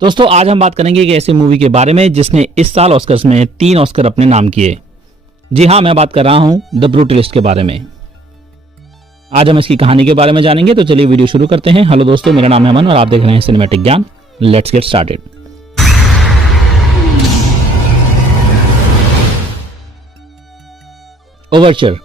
दोस्तों आज हम बात करेंगे एक ऐसी मूवी के बारे में जिसने इस साल ऑस्कर्स में 3 ऑस्कर अपने नाम किए। जी हाँ, मैं बात कर रहा हूं द ब्रूटलिस्ट के बारे में। आज हम इसकी कहानी के बारे में जानेंगे, तो चलिए वीडियो शुरू करते हैं। हेलो दोस्तों, मेरा नाम है अमन और आप देख रहे हैं सिनेमैटिक ज्ञान। Let's get started. Overture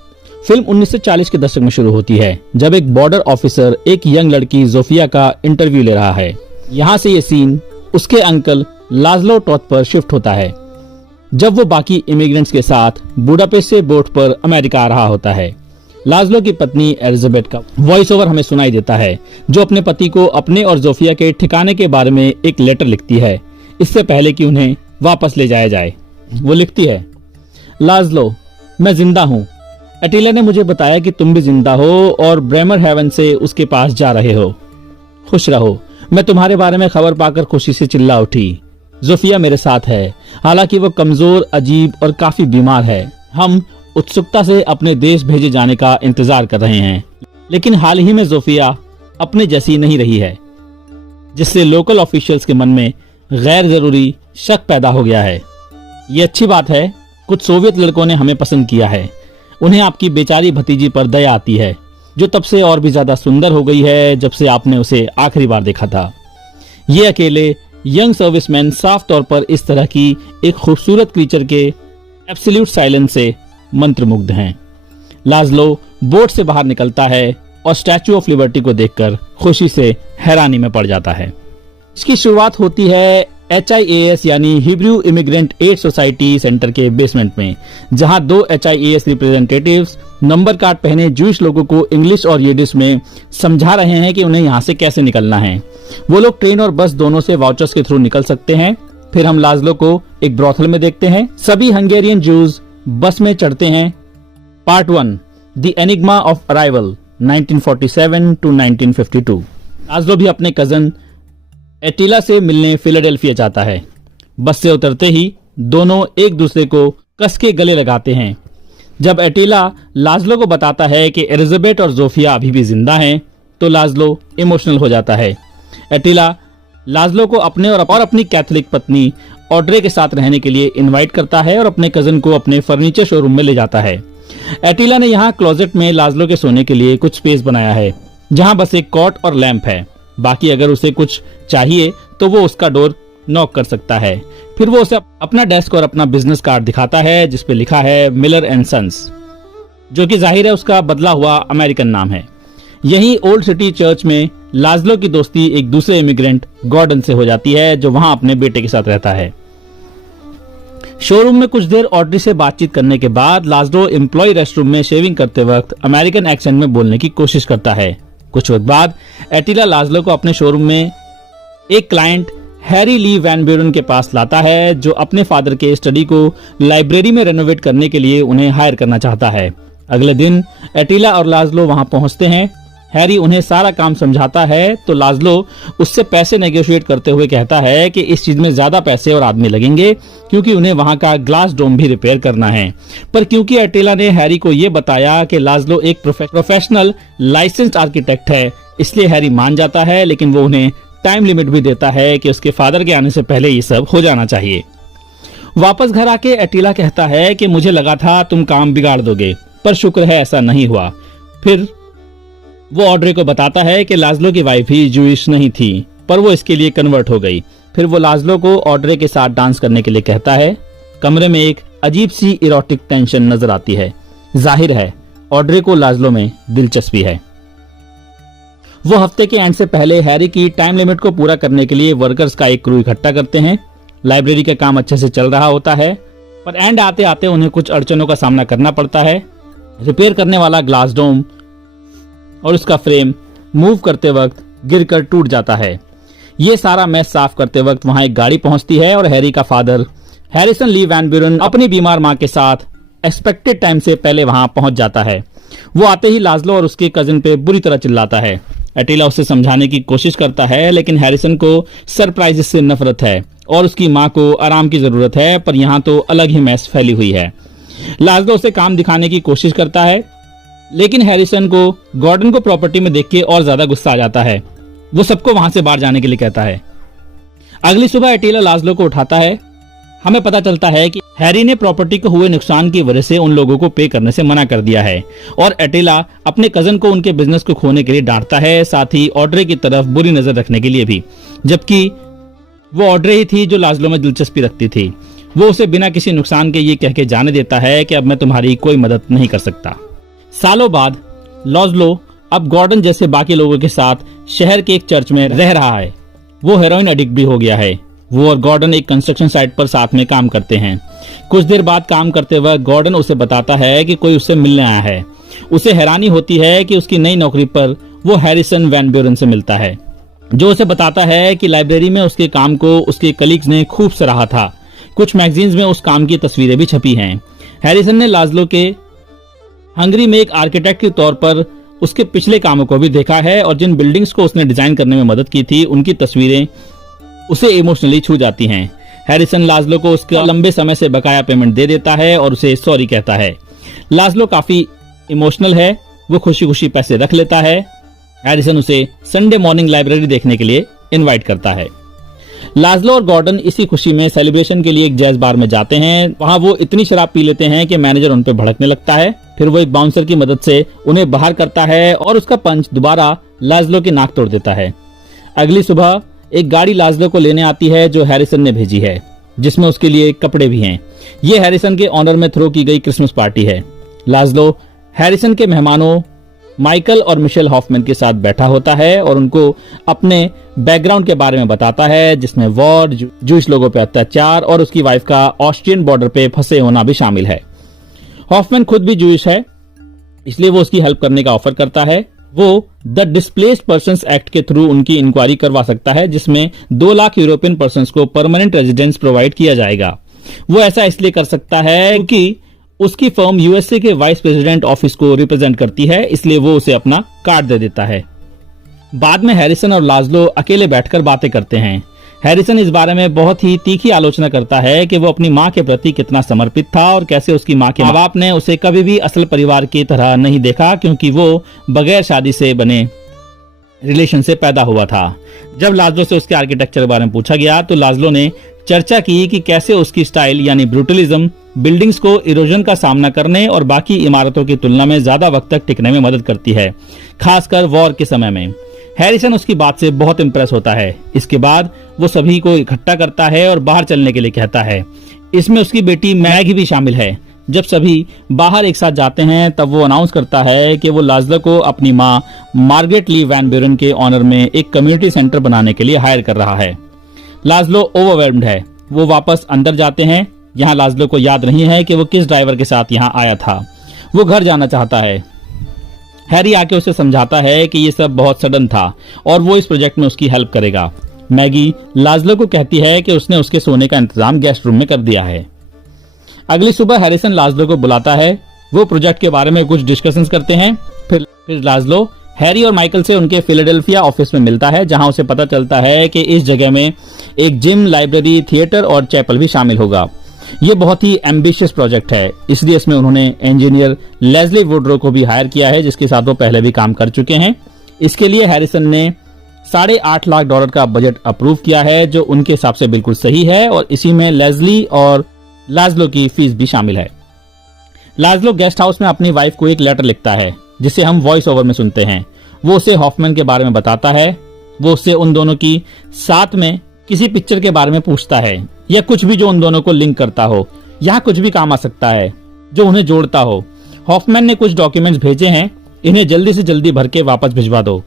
film 1940 के दशक में शुरू होती है, जब एक बॉर्डर ऑफिसर एक यंग लड़की जोफिया का इंटरव्यू ले रहा है। यहाँ से ये सीन उसके अंकल लाज़लो टॉथ पर शिफ्ट होता है, जब वो बाकी इमिग्रेंट्स के साथ बुडापेस्ट से बोट पर अमेरिका आ रहा होता है। लाज़लो की पत्नी एलिजाबेथ का वॉइस ओवर हमें सुनाई देता है, जो अपने पति को अपने और जोफिया के ठिकाने के बारे में एक लेटर लिखती है, इससे पहले कि उन्हें वापस ले जाया जाए। वो लिखती है, लाज़लो, मैं जिंदा हूँ। एटिला ने मुझे बताया कि तुम भी जिंदा हो और ब्रेमर हेवन से उसके पास जा रहे हो। खुश रहो। मैं तुम्हारे बारे में खबर पाकर खुशी से चिल्ला उठी। जोफिया मेरे साथ है, हालांकि वो कमजोर, अजीब और काफी बीमार है। हम उत्सुकता से अपने देश भेजे जाने का इंतजार कर रहे हैं, लेकिन हाल ही में जोफिया अपने जैसी नहीं रही है, जिससे लोकल ऑफिशियल्स के मन में गैर जरूरी शक पैदा हो गया है। ये अच्छी बात है, कुछ सोवियत लड़कों ने हमें पसंद किया है। उन्हें आपकी बेचारी भतीजी पर दया आती है, जो तब से और भी ज्यादा सुंदर हो गई है जब से आपने उसे आखिरी बार देखा था। ये अकेले यंग सर्विसमैन साफ तौर पर इस तरह की एक खूबसूरत क्रीचर के एब्सोल्यूट साइलेंस से मंत्रमुग्ध हैं। लाज़लो बोट से बाहर निकलता है और स्टैचू ऑफ लिबर्टी को देखकर खुशी से हैरानी में पड़ जाता है। इसकी शुरुआत होती है HIAS यानी Hebrew immigrant aid society center के बेसमेंट में, जहां 2 HIAS रिप्रेजेंटेटिव्स नंबर कार्ड पहने जूश लोगों को इंग्लिश और यिडिश में समझा रहे हैं कि उन्हें यहां से कैसे निकलना है। वो लोग ट्रेन और बस दोनों से वाउचर्स के थ्रू निकल सकते हैं। फिर हम लाज़लो को एक ब्रॉथल में देखते हैं। सभी हंगेरियन जूस बस में चढ़ते हैं। Part 1, the enigma of arrival 1947 to 1952। लाज़लो भी अपने कजन एटिला से मिलने फिलाडेल्फिया जाता है। बस से उतरते ही दोनों एक दूसरे को कस के गले लगाते हैं। जब एटिला लाज़लो को बताता है कि एलिजाबेथ और जोफिया अभी भी जिंदा हैं, तो लाज़लो इमोशनल हो जाता है। एटिला लाज़लो को अपने और अपनी कैथोलिक पत्नी ऑड्रे के साथ रहने के लिए इनवाइट करता है और अपने कजन को अपने फर्नीचर शोरूम में ले जाता है। एटिला ने यहाँ क्लोजेट में लाज़लो के सोने के लिए कुछ स्पेस बनाया है, जहाँ बस एक कॉट और लैंप है। बाकी अगर उसे कुछ चाहिए तो वो उसका डोर नॉक कर सकता है। फिर वो उसे अपना डेस्क और अपना बिजनेस कार्ड दिखाता है, जिसपे लिखा है मिलर एंड सन्स, जो कि जाहिर है उसका बदला हुआ अमेरिकन नाम है। यहीं ओल्ड सिटी चर्च में लाज़लो की दोस्ती एक दूसरे इमिग्रेंट गॉर्डन से हो जाती है, जो वहां अपने बेटे के साथ रहता है। शोरूम में कुछ देर ऑड्री से बातचीत करने के बाद लाज़लो एम्प्लॉय रेस्टरूम में शेविंग करते वक्त अमेरिकन एक्सेंट में बोलने की कोशिश करता है। कुछ वक्त बाद एटिला लाज़लो को अपने शोरूम में एक क्लाइंट हैरी ली वैन ब्यूरन के पास लाता है, जो अपने फादर के स्टडी को लाइब्रेरी में रेनोवेट करने के लिए उन्हें हायर करना चाहता है। अगले दिन एटिला और लाज़लो वहां पहुंचते हैं। हैरी उन्हें सारा काम समझाता है, तो लाज़लो उससे पैसे नेगोशिएट करते हुए कहता है कि इस चीज में ज्यादा पैसे और आदमी लगेंगे, क्योंकि उन्हें वहां का ग्लास डोम भी रिपेयर करना है। पर क्योंकि एटिला ने हैरी को यह बताया कि लाज़लो एक प्रोफेशनल लाइसेंस्ड आर्किटेक्ट है, इसलिए हैरी मान जाता है, लेकिन वो उन्हें टाइम लिमिट भी देता है कि उसके फादर के आने से पहले ये सब हो जाना चाहिए। वापस घर आके एटिला कहता है कि मुझे लगा था तुम काम बिगाड़ दोगे, पर शुक्र है ऐसा नहीं हुआ। फिर वो ऑड्रे को बताता है कि लाज़लो की वाइफ ही जूइश नहीं थी, पर वो इसके लिए कन्वर्ट हो गई। फिर वो लाज़लो को ऑड्रे के साथ डांस करने के लिए कहता है। कमरे में एक अजीब सी इरोटिक टेंशन नजर आती है। जाहिर है ऑड्रे को लाज़लो में दिलचस्पी है। वो हफ्ते के एंड से पहले हैरी की टाइम लिमिट को पूरा करने के लिए वर्कर्स का एक क्रू इकट्ठा करते हैं। लाइब्रेरी का काम अच्छे से चल रहा होता है, पर एंड आते आते उन्हें कुछ अड़चनों का सामना करना पड़ता है। रिपेयर करने वाला ग्लास डोम और उसका फ्रेम मूव करते वक्त गिरकर टूट जाता है। ये सारा मैस साफ करते वक्त वहां एक गाड़ी पहुंचती है और हैरी का फादर हैरिसन ली वैन ब्यूरन अपनी बीमार मां के साथ एक्सपेक्टेड टाइम से पहले वहां पहुंच जाता है। वो आते ही लाज़लो और उसके कजिन पे बुरी तरह चिल्लाता है। एटिला उसे समझाने की कोशिश करता है, लेकिन हैरिसन को सरप्राइजेस से नफरत है और उसकी मां को आराम की जरूरत है, पर यहाँ तो अलग ही मैस फैली हुई है। लाज़लो उसे काम दिखाने की कोशिश करता है, लेकिन हैरिसन को गॉर्डन को प्रॉपर्टी में देख के और ज्यादा गुस्सा आ जाता है। वो सबको वहां से बाहर जाने के लिए कहता है। अगली सुबह एटिला लाज़लो को उठाता है। हमें पता चलता है कि हैरी ने प्रॉपर्टी को हुए नुकसान की वजह से उन लोगों को पे करने से मना कर दिया है और एटिला अपने कजन को उनके बिजनेस को खोने के लिए डांटता है, साथ ही ऑड्रे की तरफ बुरी नजर रखने के लिए भी, जबकि वो ऑड्रे ही थी जो लाज़लो में दिलचस्पी रखती थी। वो उसे बिना किसी नुकसान के ये कह के जाने देता है कि अब मैं तुम्हारी कोई मदद नहीं कर सकता। सालों बाद लाज़लो अब गॉर्डन जैसे बाकी लोगों के साथ शहर के एक चर्च में रह रहा है। वो हेरोइन एडिक्ट भी हो गया है। वो और गॉर्डन एक कंस्ट्रक्शन साइट पर साथ में काम करते हैं। कुछ देर बाद काम करते वक्त गॉर्डन उसे बताता है कि कोई उससे मिलने आया है। उसे हैरानी होती है कि उसकी नई नौकरी पर वो हैरिसन वैन ब्यूरेन से मिलता है, जो उसे बताता है कि लाइब्रेरी में उसके काम को उसके कलीग्स ने खूब सराहा था। कुछ मैगजीन्स में उस काम की तस्वीरें भी छपी हैं। हैरिसन ने लाज़लो के हंगरी में एक आर्किटेक्ट के तौर पर उसके पिछले कामों को भी देखा है और जिन बिल्डिंग्स को उसने डिजाइन करने में मदद की थी उनकी तस्वीरें उसे इमोशनली छू जाती हैं। हैरिसन लाज़लो को उसका लंबे समय से बकाया पेमेंट दे देता है और उसे सॉरी कहता है। लाज़लो काफी इमोशनल है। वो खुशी खुशी पैसे रख लेता है। हैरिसन उसे संडे मॉर्निंग लाइब्रेरी देखने के लिए इनवाइट करता है। लाज़लो और गॉर्डन इसी खुशी में सेलिब्रेशन के लिए एक जैज बार में जाते हैं। वहां वो इतनी शराब पी लेते हैं कि मैनेजर उन पे भड़कने लगता है। फिर वो एक बाउंसर की मदद से उन्हें बाहर करता है और उसका पंच दोबारा लाज़लो की नाक तोड़ देता है। अगली सुबह एक गाड़ी लाज़लो को लेने आती है जो हैरिसन ने भेजी है, जिसमें उसके लिए कपड़े भी हैं। ये हैरिसन के ऑनर में थ्रो की गई क्रिसमस पार्टी है। लाज़लो हैरिसन के मेहमानों माइकल और मिशेल हॉफमैन के साथ बैठा होता है और उनको अपने बैकग्राउंड के बारे में बताता है, जिसमें वॉर, जूइश लोगों पर अत्याचार और उसकी वाइफ का ऑस्ट्रियन बॉर्डर पे फंसे होना भी शामिल है। हॉफमैन खुद भी जूइश है, इसलिए वो उसकी हेल्प करने का ऑफर करता है। वो द डिस्प्लेस्ड पर्संस एक्ट के थ्रू उनकी इंक्वायरी करवा सकता है, जिसमें 2 लाख यूरोपियन पर्संस को परमानेंट रेजिडेंस प्रोवाइड किया जाएगा। वो ऐसा इसलिए कर सकता है क्योंकि उसकी फर्म यूएसए के वाइस प्रेसिडेंट ऑफिस को रिप्रेजेंट करती है, इसलिए वो उसे अपना कार्ड दे देता है। बाद में हैरिसन और लाज़लो अकेले बैठकर बातें करते हैं। हैरिसन इस बारे में बहुत ही तीखी आलोचना करता है कि वो अपनी माँ के प्रति कितना समर्पित था और कैसे उसकी माँ के माँ बाप ने उसे कभी भी असल परिवार की तरह नहीं देखा, क्योंकि वो बगैर शादी से बने रिलेशन से पैदा हुआ था। जब लाज़लो से उसके आर्किटेक्चर के बारे में पूछा गया तो लाज़लो ने चर्चा की कि कैसे उसकी स्टाइल यानी ब्रूटलिज्म बिल्डिंग्स को इरोजन का सामना करने और बाकी इमारतों की तुलना में ज्यादा वक्त तक टिकने में मदद करती है, खासकर वॉर के समय में। हैरिसन उसकी बात से बहुत इंप्रेस होता है। इसके बाद वो सभी को इकट्ठा करता है और बाहर चलने के लिए कहता है। इसमें उसकी बेटी मैगी भी शामिल है। जब सभी बाहर एक साथ जाते हैं तब वो अनाउंस करता है कि वो लाज़लो को अपनी माँ मार्गरेट ली वैन ब्यूरेन के ऑनर में एक कम्युनिटी सेंटर बनाने के लिए हायर कर रहा है। लाज़लो ओवरवेल्म्ड है। वो वापस अंदर जाते हैं। यहाँ लाज़लो को याद नहीं है कि वो किस ड्राइवर के साथ यहाँ आया था। वो घर जाना चाहता है। हैरी आके उसे समझाता है कि ये सब बहुत सडन था और वो इस प्रोजेक्ट में उसकी हेल्प करेगा। मैगी लाज़लो को कहती है कि उसने उसके सोने का इंतजाम गेस्ट रूम में कर दिया है। अगली सुबह हैरिसन लाज़लो को बुलाता है। वो प्रोजेक्ट के बारे में कुछ डिस्कशंस करते हैं। फिर लाज़लो हैरी और माइकल से उनके फिलाडेल्फिया ऑफिस में मिलता है, जहां उसे पता चलता है कि इस जगह में एक जिम, लाइब्रेरी, थिएटर और चैपल भी शामिल होगा। ये बहुत ही एम्बिशियस प्रोजेक्ट है, इसलिए इसमें उन्होंने इंजीनियर लेस्ली वुडरो को भी हायर किया है, जिसके साथ वो पहले भी काम कर चुके हैं। इसके लिए हैरिसन ने $8.5 लाख का बजट अप्रूव किया है, जो उनके हिसाब से बिल्कुल सही है, और इसी में लेस्ली और लाज़लो की फीस भी शामिल है। लाज़लो गेस्ट हाउस में अपनी वाइफ को एक लेटर लिखता है, जिसे हम वॉइस ओवर में सुनते हैं। वो उसे हॉफमैन के बारे में बताता है। वो उससे उन दोनों की साथ में किसी पिक्चर के बारे में पूछता है, या कुछ भी जो उन दोनों को लिंक करता हो। यहाँ कुछ भी काम आ सकता है जो उन्हें जोड़ता हो। हॉफमैन ने कुछ डॉक्यूमेंट्स भेजे हैं, इन्हें जल्दी से जल्दी भर के वापस भिजवा दो।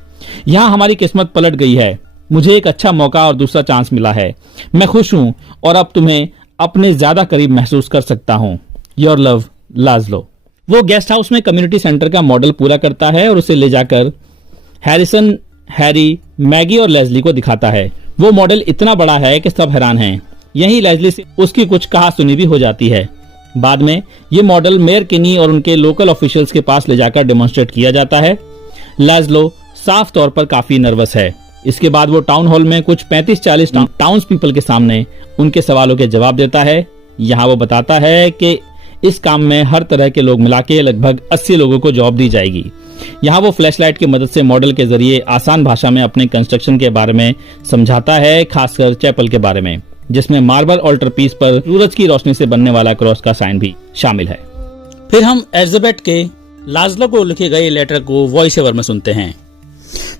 यहाँ हमारी किस्मत पलट गई है। मुझे एक अच्छा मौका और दूसरा चांस मिला है। मैं खुश हूँ और अब तुम्हें अपने ज्यादा करीब महसूस कर सकता हूँ। Your love, Laszlo. वो गेस्ट हाउस में कम्युनिटी सेंटर का मॉडल पूरा करता है और उसे ले जाकर हैरिसन, हैरी, मैगी और लेस्ली को दिखाता है। वो मॉडल इतना बड़ा है कि सब हैरान हैं। यही लेस्ली से उसकी कुछ कहा सुनी भी हो जाती है। बाद में ये मॉडल मेयर किनी और उनके लोकल ऑफिशियल्स के पास ले जाकर डेमोन्स्ट्रेट किया जाता है। लाज़लो साफ तौर पर काफी नर्वस है। इसके बाद वो टाउन हॉल में कुछ 35-40 टाउन्स पीपल के सामने उनके सवालों के जवाब देता है। यहाँ वो बताता है कि इस काम में हर तरह के लोग मिला के लगभग 80 लोगों को जॉब दी जाएगी। यहाँ वो फ्लैशलाइट की मदद से मॉडल के जरिए आसान भाषा में अपने कंस्ट्रक्शन के बारे में समझाता है, खासकर चैपल के बारे में, जिसमें मार्बल ऑल्टर पीस पर सूरज की रोशनी से बनने वाला क्रॉस का साइन भी शामिल है। फिर हम एलिजाबेथ के लाज़लो को लिखे गए लेटर को वॉइस ओवर में सुनते हैं।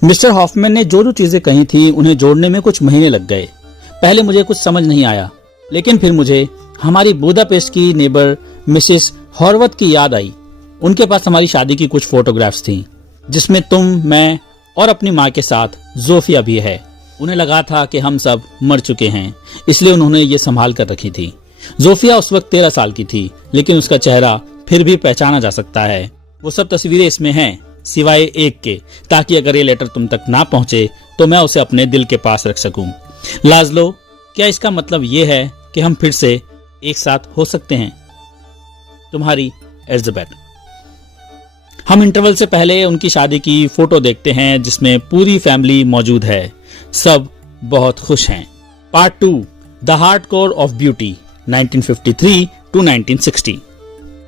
मिस्टर हॉफमैन ने जो चीजें कही थी उन्हें जोड़ने में कुछ महीने लग गए। पहले मुझे कुछ समझ नहीं आया, लेकिन फिर मुझे हमारी बुदापेस्ट की नेबर मिसेस हॉर्वथ की याद आई। उनके पास हमारी शादी की कुछ फोटोग्राफ्स थी, जिसमें तुम, मैं और अपनी माँ के साथ जोफिया भी है। उन्हें लगा था कि हम सब मर चुके हैं, इसलिए उन्होंने ये संभाल कर रखी थी। जोफिया उस वक्त 13 साल की थी, लेकिन उसका चेहरा फिर भी पहचाना जा सकता है। वो सब तस्वीरें इसमें हैं, सिवाय एक के, ताकि अगर ये लेटर तुम तक ना पहुंचे तो मैं उसे अपने दिल के पास रख सकूं। लाज़लो, क्या इसका मतलब ये है कि हम फिर से एक साथ हो सकते हैं? तुम्हारी एलिजाबेथ। हम इंटरवल से पहले उनकी शादी की फोटो देखते हैं, जिसमें पूरी फैमिली मौजूद है। सब बहुत खुश हैं। Part 2, the hardcore of beauty, 1953 to 1960।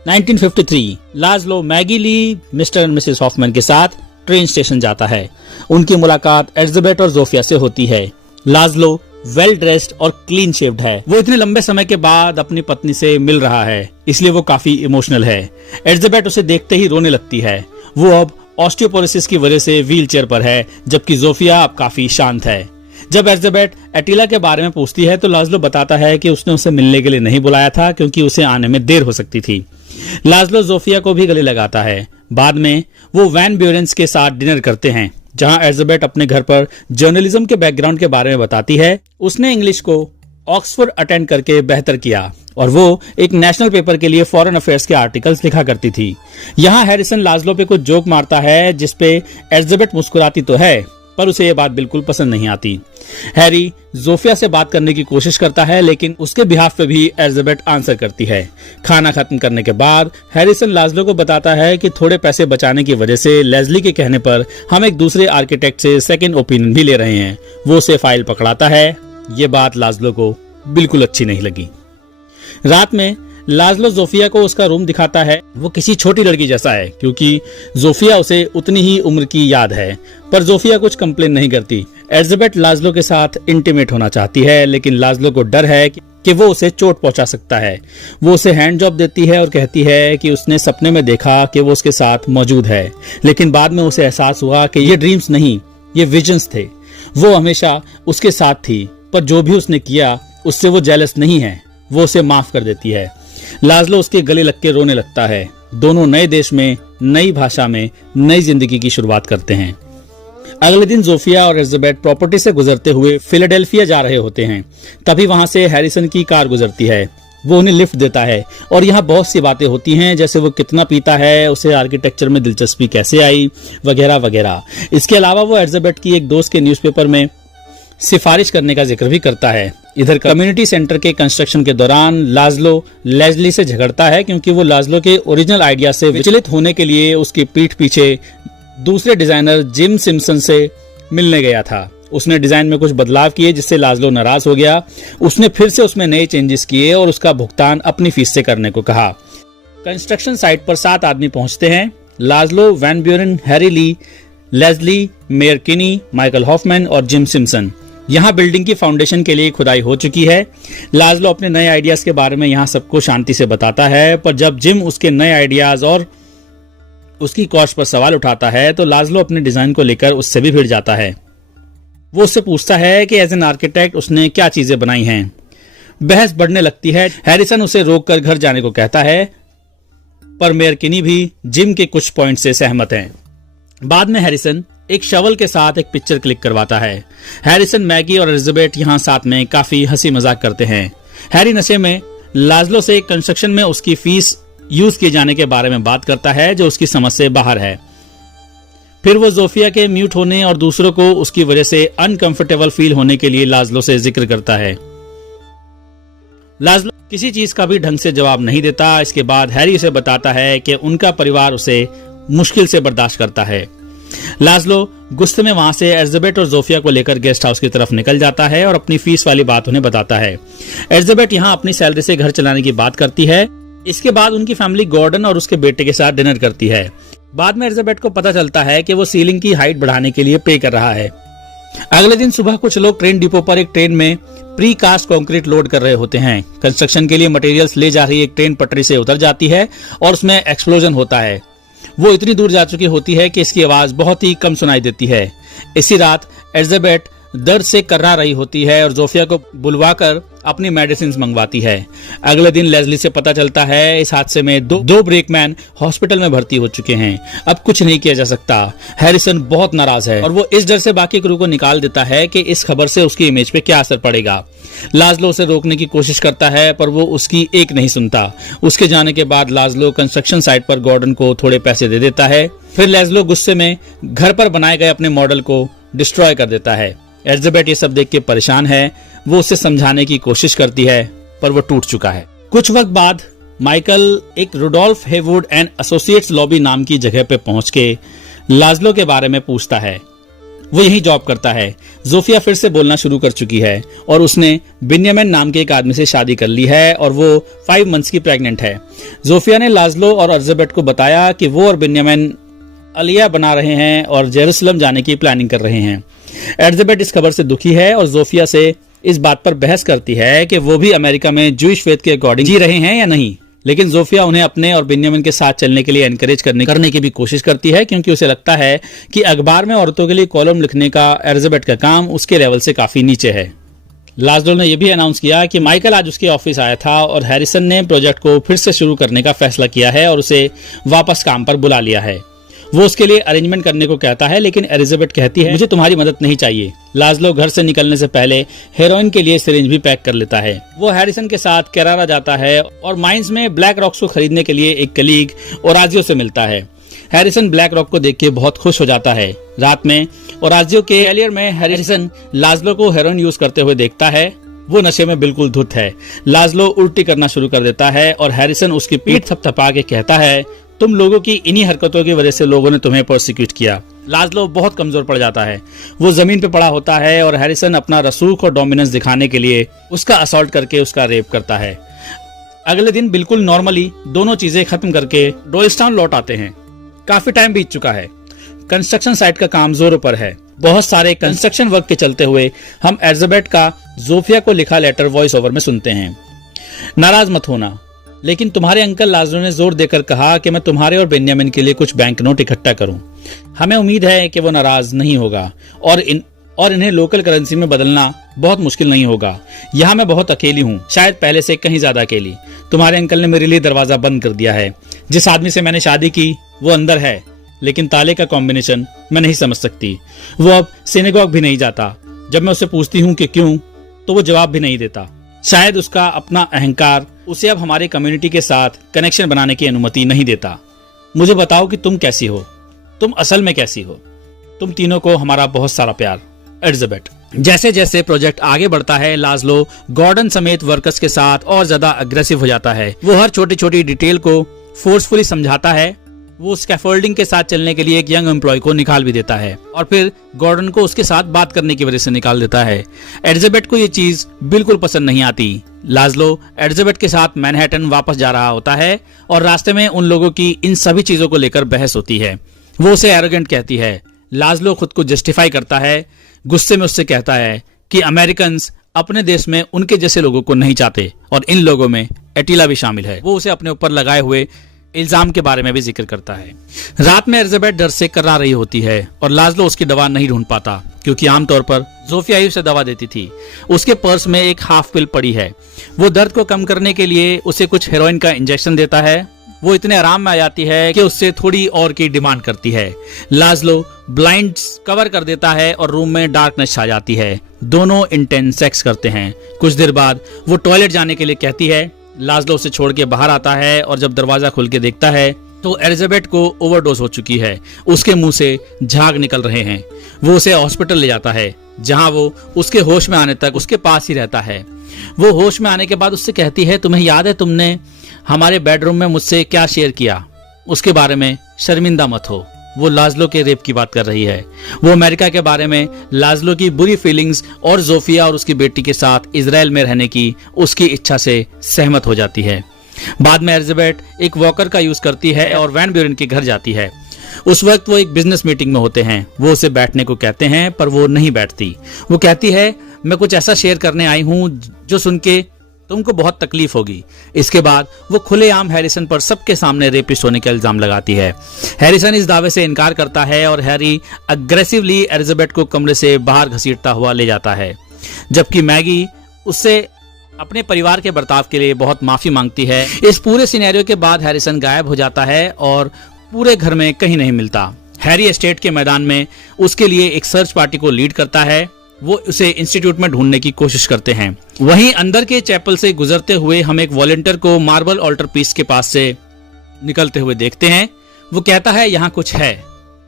1953 Laszlo Maggie Lee, Mr and Mrs Hoffman के साथ ट्रेन स्टेशन जाता है। उनकी मुलाकात एलिजाबेथ और जोफिया से होती है। लाज़लो वेल ड्रेस्ड और क्लीन शेव्ड है। वो इतने लंबे समय के बाद अपनी पत्नी से मिल रहा है, इसलिए वो काफी इमोशनल है। एलिजाबेथ उसे देखते ही रोने लगती है। वो अब ऑस्टियोपोरोसिस की वजह से व्हील चेयर पर है, जबकि जोफिया अब काफी शांत है। जब एलिजाबेथ एटिला के बारे में पूछती है तो लाज़लो बताता है कि उसने उसे मिलने के लिए नहीं बुलाया था, क्योंकि उसे आने में देर हो सकती थी। लाज़लो जोफिया को भी गले लगाता है। बाद में वो वैन ब्यूरेंस के साथ डिनर करते हैं, जहां एलिजाबेथ अपने घर पर जर्नलिज्म के बैकग्राउंड के बारे में बताती है। उसने इंग्लिश को ऑक्सफोर्ड अटेंड करके बेहतर किया और वो एक नेशनल पेपर के लिए फॉरेन अफेयर्स के आर्टिकल्स लिखा करती थी। यहाँ हैरिसन लाज़लो पे कुछ जोक मारता है, जिसपे एलिजाबेथ मुस्कुराती तो है, पर उसे ये बात बिल्कुल पसंद नहीं आती। हैरी जोफिया से बात करने की कोशिश करता है, लेकिन उसके बिहाफ पे भी एलिजाबेथ आंसर करती है। खाना खत्म करने के बाद हैरिसन लाज़लो को बताता है कि थोड़े पैसे बचाने की वजह से लेज़ली के कहने पर हम एक दूसरे आर्किटेक्ट से सेकंड ओपिनियन भी ले रहे हैं। वो उसे फाइल पकड़ाता है। ये बात लाज़लो को बिल्कुल अच्छी नहीं लगी। रात में लाज़लो जोफिया को उसका रूम दिखाता है। वो किसी छोटी लड़की जैसा है, क्योंकि जोफिया उसे उतनी ही उम्र की याद है, पर जोफिया कुछ कंप्लेन नहीं करती। एलिजाबेथ लाज़लो के साथ इंटीमेट होना चाहती है, लेकिन लाज़लो को डर है कि वो उसे चोट पहुंचा सकता है। वो उसे हैंड जॉब देती है और कहती है कि उसने सपने में देखा कि वो उसके साथ मौजूद है, लेकिन बाद में उसे एहसास हुआ कि ये ड्रीम्स नहीं, ये विजन्स थे। वो हमेशा उसके साथ थी, पर जो भी उसने किया उससे वो जेलस नहीं है। वो उसे माफ कर देती है। लाज़लो उसके गले लग के रोने लगता है। दोनों नए देश में, नई भाषा में, नई जिंदगी की शुरुआत करते हैं। अगले दिन जोफिया और एलिजाबेथ प्रॉपर्टी से गुजरते हुए फिलाडेल्फिया जा रहे होते हैं। तभी वहां से हैरिसन की कार गुजरती है। वो उन्हें लिफ्ट देता है और यहाँ बहुत सी बातें होती हैं, जैसे वो कितना पीता है, उसे आर्किटेक्चर में दिलचस्पी कैसे आई, वगैरह वगैरह। इसके अलावा वो एलिजाबेथ की एक दोस्त के न्यूज़पेपर में सिफारिश करने का जिक्र भी करता है। इधर कम्युनिटी सेंटर के कंस्ट्रक्शन के दौरान लाज़लो लेज़ली से झगड़ता है, क्योंकि वो लाज़लो के ओरिजिनल आइडिया से विचलित होने के लिए उसकी पीठ पीछे दूसरे डिजाइनर जिम सिम्पसन से मिलने गया था। उसने डिजाइन में कुछ बदलाव किए, जिससे लाज़लो नाराज हो गया। उसने फिर से उसमें नए चेंजेस किए और उसका भुगतान अपनी फीस से करने को कहा। कंस्ट्रक्शन साइट पर 7 आदमी पहुंचते हैं। लाज़लो, वैन ब्यूरेन, हैरी ली, लेज़ली, मेयर किनी, माइकल हॉफमैन और जिम सिम्पसन। यहाँ बिल्डिंग की फाउंडेशन के लिए खुदाई हो चुकी है। लाज़लो अपने नए आइडियाज के बारे में यहाँ सबको शांति से बताता है, पर जब जिम उसके नए आइडियाज और उसकी कॉस्ट पर सवाल उठाता है तो लाज़लो अपने डिजाइन को लेकर उससे भी भिड़ जाता है। वो उससे पूछता है कि एज एन आर्किटेक्ट उसने क्या चीजें बनाई हैं। बहस बढ़ने लगती है। हैरिसन उसे रोककर घर जाने को कहता है, पर मेयर किनी भी जिम के कुछ पॉइंट से सहमत हैं। बाद में हैरिसन एक शवल के साथ एक पिक्चर क्लिक करवाता है। हैरिसन, मैगी और एलिजाबेथ यहाँ साथ में काफी हंसी मजाक करते हैं। हैरी नशे में लाज़लो से कंस्ट्रक्शन में उसकी फीस यूज किए जाने के बारे में बात करता है, जो उसकी समझ से बाहर है। फिर वो जोफिया के म्यूट होने और दूसरों को उसकी वजह से अनकंफर्टेबल फील होने के लिए लाज़लो से जिक्र करता है। लाज़लो किसी चीज का भी ढंग से जवाब नहीं देता। इसके बाद हैरी उसे बताता है कि उनका परिवार उसे मुश्किल से बर्दाश्त करता है। लाज़लो गुस्से में वहां से एलिजाबेथ और जोफिया को लेकर गेस्ट हाउस की तरफ निकल जाता है और अपनी फीस वाली बात उन्हें बताता है। एलिजाबेथ यहाँ अपनी सैलरी से घर चलाने की बात करती है। इसके बाद उनकी फैमिली गॉर्डन और उसके बेटे के साथ डिनर करती है। बाद में एलिजाबेथ को पता चलता है कि वो सीलिंग की हाइट बढ़ाने के लिए पे कर रहा है। अगले दिन सुबह कुछ लोग ट्रेन डिपो पर एक ट्रेन में प्री कास्ट कंक्रीट लोड कर रहे होते हैं। कंस्ट्रक्शन के लिए मटेरियल्स ले जा रही एक ट्रेन पटरी से उतर जाती है और उसमें एक्सप्लोजन होता है। वो इतनी दूर जा चुकी होती है कि इसकी आवाज बहुत ही कम सुनाई देती है। इसी रात एलिजाबेथ दर्द से कर्रा रही होती है और जोफिया को बुलवाकर अपनी मेडिसिन मंगवाती है। अगले दिन लेस्ली से पता चलता है इस हादसे में दो ब्रेकमैन हॉस्पिटल में भर्ती हो चुके हैं। अब कुछ नहीं किया जा सकता। हैरिसन बहुत नाराज है और वो इस डर से बाकी क्रू को निकाल देता है कि इस खबर से उसकी इमेज पे क्या असर पड़ेगा। लाजलो उसे रोकने की कोशिश करता है पर वो उसकी एक नहीं सुनता। उसके जाने के बाद लाजलो कंस्ट्रक्शन साइट पर गॉर्डन को थोड़े पैसे दे देता है। फिर लाजलो गुस्से में घर पर बनाए गए अपने मॉडल को डिस्ट्रॉय कर देता है। एलिजाबेथ ये सब देख के परेशान है। वो उसे समझाने की कोशिश करती है पर वो टूट चुका है। कुछ वक्त बाद माइकल एक Rudolph Heywood and Associates lobby नाम की जगह पे पहुंच के लाजलो के बारे में पूछता है। वो यही जॉब करता है। जोफिया फिर से बोलना शुरू कर चुकी है और उसने बेन्यामिन नाम के एक आदमी से शादी कर ली है और वो 5 मंथ्स की प्रेग्नेंट है। जोफिया ने लाजलो और एलिजाबेथ को बताया कि वो और बेन्यामिन अलिया बना रहे हैं और जेरूसलम जाने की प्लानिंग कर रहे हैं। एलिजाबेथ इस खबर से दुखी है और जोफिया से इस बात पर बहस करती है कि वो भी अमेरिका में जूइश फेथ के अकॉर्डिंग जी रहे हैं या नहीं। लेकिन जोफिया उन्हें अपने और बेन्यामिन के साथ चलने के लिए एनकरेज करने की भी कोशिश करती है, क्योंकि उसे लगता है कि अखबार में औरतों के लिए कॉलम लिखने का एलिजाबेथ का काम उसके लेवल से काफी नीचे है। लाजलो ने यह भी अनाउंस किया कि माइकल आज उसके ऑफिस आया था और हैरिसन ने प्रोजेक्ट को फिर से शुरू करने का फैसला किया है और उसे वापस काम पर बुला लिया है। वो उसके लिए अरेंजमेंट करने को कहता है, लेकिन एलिजाबेथ कहती है मुझे तुम्हारी मदद नहीं चाहिए। लाजलो घर से निकलने से पहले हेरोइन के लिए सिरिंज भी पैक कर लेता है। वो हैरिसन के साथ केरारा जाता है और माइंस में ब्लैक रॉक्स को खरीदने के लिए एक कलीग ओराजियो से मिलता है। हैरिसन ब्लैक रॉक को देख के बहुत खुश हो जाता है। रात में ओराजियो के एलियर में हैरिसन लाजलो को हेरोइन यूज करते हुए देखता है। वो नशे में बिल्कुल धुत है। लाजलो उल्टी करना शुरू कर देता है और हैरिसन उसकी पीठ थपथपा के कहता है तुम लोगों की इन्हीं हरकतों की वजह से लोगों ने तुम्हें प्रोसिक्यूट किया। लाजलो बहुत कमजोर पड़ जाता है। वो जमीन पे पड़ा होता है और हैरिसन अपना रसूख और डोमिनेंस दिखाने के लिए उसका असॉल्ट करके उसका रेप करता है। अगले दिन बिल्कुल नॉर्मली दोनों चीजें खत्म करके डोयल्सटाउन लौट आते हैं। काफी टाइम बीत चुका है। कंस्ट्रक्शन साइट का काम जोरों पर है। बहुत सारे कंस्ट्रक्शन वर्क के चलते हुए हम एलिजाबेथ का जोफिया को लिखा लेटर वॉइस ओवर में सुनते हैं। नाराज मत होना, लेकिन तुम्हारे अंकल लाजलो ने जोर देकर कहा कि मैं तुम्हारे और बेन्यामिन के लिए कुछ बैंक नोट इकट्ठा करूं। हमें उम्मीद है कि वो नाराज नहीं होगा और इन्हें लोकल करेंसी में बदलना बहुत मुश्किल नहीं होगा। यहाँ मैं बहुत अकेली हूँ, शायद पहले से कहीं ज्यादा अकेली। तुम्हारे अंकल ने मेरे लिए दरवाजा बंद कर दिया है। जिस आदमी से मैंने शादी की वो अंदर है, लेकिन ताले का कॉम्बिनेशन मैं नहीं समझ सकती। वो अब सिनेगॉग भी नहीं जाता। जब मैं उससे पूछती हूँ कि क्यों, तो वो जवाब भी नहीं देता। शायद उसका अपना अहंकार उसे अब हमारे कम्युनिटी के साथ कनेक्शन बनाने की अनुमति नहीं देता। मुझे बताओ कि तुम कैसी हो, तुम असल में कैसी हो। तुम तीनों को हमारा बहुत सारा प्यार, एलिजाबेथ। जैसे जैसे प्रोजेक्ट आगे बढ़ता है, लाजलो गॉर्डन समेत वर्कर्स के साथ और ज्यादा अग्रेसिव हो जाता है। वो हर छोटी छोटी डिटेल को फोर्सफुली समझाता है। वो स्कैफोल्डिंग के साथ चलने के लिए एक यंग एम्प्लॉय को निकाल भी देता है और फिर गॉर्डन को उसके साथ बात करने की वजह से निकाल देता है। एलिजाबेथ को ये चीज बिल्कुल पसंद नहीं आती। लाजलो एलिजाबेथ के साथ मैनहट्टन वापस जा रहा होता है और रास्ते में उन लोगों की इन सभी चीजों को लेकर बहस होती है। वो उसे एरोगेंट कहती है। लाजलो खुद को जस्टिफाई करता है। गुस्से में उससे कहता है कि अमेरिकन अपने देश में उनके जैसे लोगों को नहीं चाहते और इन लोगों में एटिला भी शामिल है। वो उसे अपने ऊपर लगाए हुए इल्जाम के बारे में भी जिक्र करता है। रात में एलिजाबेथ डर से कर्रा रही होती है और लाजलो उसकी दवा नहीं ढूंढ पाता, क्योंकि आमतौर पर जोफिया ही उसे दवा देती थी। उसके पर्स में एक हाफ पिल पड़ी है। वो दर्द को कम करने के लिए उसे कुछ हेरोइन का इंजेक्शन देता है। वो इतने आराम में आ जाती है कि उससे थोड़ी और की डिमांड करती है। लाजलो ब्लाइंड्स कवर कर देता है और रूम में डार्कनेस छा जाती है। दोनों इंटेंस सेक्स करते हैं। कुछ देर बाद वो टॉयलेट जाने के लिए कहती है। लाजलो उसे छोड़ के बाहर आता है और जब दरवाजा खुल के देखता है तो एलिजाबेथ को ओवरडोज हो चुकी है। उसके मुंह से झाग निकल रहे हैं। वो उसे हॉस्पिटल ले जाता है, जहां वो उसके होश में आने तक उसके पास ही रहता है। वो होश में आने के बाद उससे कहती है, तुम्हें याद है तुमने हमारे बेडरूम में मुझसे क्या शेयर किया? उसके बारे में शर्मिंदा मत हो। वो लाजलो के रेप की बात कर रही है। वो अमेरिका के बारे में लाजलो की बुरी फीलिंग्स और जोफिया और उसकी बेटी के साथ इजराइल में रहने की उसकी इच्छा से सहमत हो जाती है। बाद में एलिजाबेथ एक वॉकर का यूज करती है और वैन ब्यूरेन के घर जाती है। उस वक्त वो एक बिजनेस मीटिंग में होते हैं। वो उसे बैठने को कहते हैं पर वो नहीं बैठती। वो कहती है मैं कुछ ऐसा शेयर करने आई हूं जो सुन के तुमको बहुत तकलीफ होगी। इसके बाद वो खुलेआम हैरिसन पर सबके सामने रेपिस्ट होने का इल्जाम लगाती है। हैरिसन इस दावे से इनकार करता है और हैरी अग्रेसिवली एलिजाबेथ को कमरे से बाहर घसीटता हुआ ले जाता है, जबकि मैगी उससे अपने परिवार के बर्ताव के लिए बहुत माफी मांगती है। इस पूरे सिनेरियो के बाद हैरिसन गायब हो जाता है और पूरे घर में कहीं नहीं मिलता। हैरी एस्टेट के मैदान में उसके लिए एक सर्च पार्टी को लीड करता है। वो उसे इंस्टीट्यूट में ढूंढने की कोशिश करते हैं। वहीं अंदर के चैपल से गुजरते हुए हम एक वॉलंटियर को मार्बल ऑल्टर पीस के पास से निकलते हुए देखते हैं। वो कहता है यहाँ कुछ है।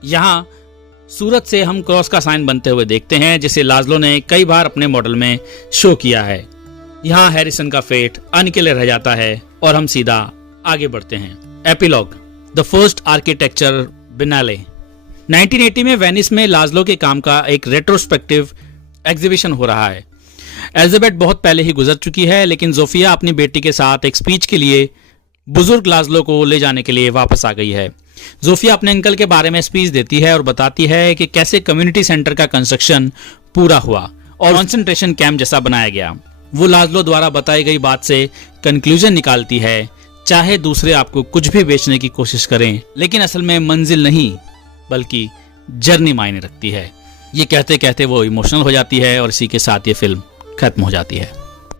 यहाँ सूरत से हम क्रॉस का साइन बनते हुए देखते हैं, जिसे लाज़लो ने कई बार अपने मॉडल में शो किया है। यहाँ हैरिसन का फेट अनकेले रह जाता है और हम सीधा आगे बढ़ते हैं। Epilogue, the first architecture बिनाले। 1980 में वेनिस में लाज़लो के काम का एक रेट्रोस्पेक्टिव एग्जीबिशन हो रहा है। एलिजाबेथ बहुत पहले ही गुजर चुकी है, लेकिन जोफिया अपनी बेटी के साथ एक स्पीच के लिए बुजुर्ग लाज़लो को ले जाने के लिए वापस आ गई है। जोफिया अपने अंकल के बारे में स्पीच देती है और बताती है कि कैसे कम्युनिटी सेंटर का कंस्ट्रक्शन पूरा हुआ और कंसंट्रेशन कैंप जैसा बनाया गया। वो लाज़लो द्वारा बताई गई बात से कंक्लूजन निकालती है, चाहे दूसरे आपको कुछ भी बेचने की कोशिश करें, लेकिन असल में मंजिल नहीं बल्कि जर्नी मायने रखती है। ये कहते कहते वो इमोशनल हो जाती है और इसी के साथ ये फिल्म खत्म हो जाती है।